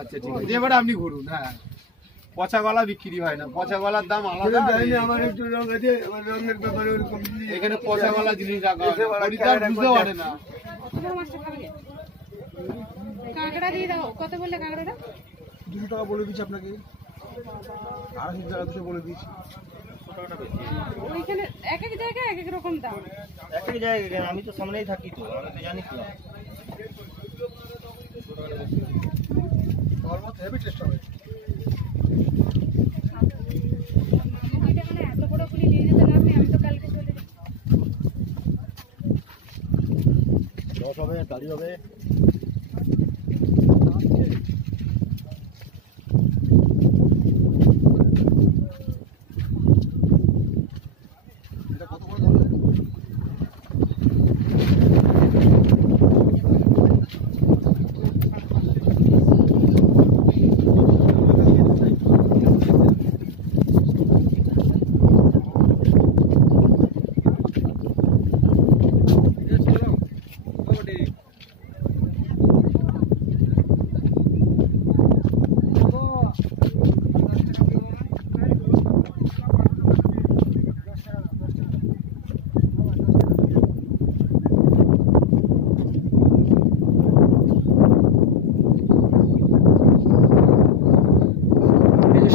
আচ্ছা ঠিক আছে, এবারে আপনি ঘুরুন। হ্যাঁ, পচা গলা বিক্রি হয় না, পচা গলার দাম আলাদা। আমার একটু রং আছে, আমার রঙের ব্যাপারে ওরকম এখানে পচা গলা জিনিস রাখা হয়, বুঝতে পারে না। কাঁকড়া দিয়ে দাও, কত বললে কাঁকড়াটা? 200 টাকা বলে দিচ্ছি আপনাকে, 250 টাকা 200 বলে দিচ্ছি। ওইখানে এক এক জায়গায় এক এক রকম দাম। এক এক জায়গায় আমি তো সামনেই থাকি, তো আমি তো জানি তো। হেভি টেস্ট হবে। এত বড় পুলি নিয়ে যেতে না, আমি তো কালকে চলে যাবো। রস হবে, গাড়ি হবে।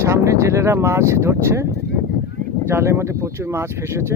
সামনে জেলেরা মাছ ধরছে, জালের মধ্যে প্রচুর মাছ ফেসেছে।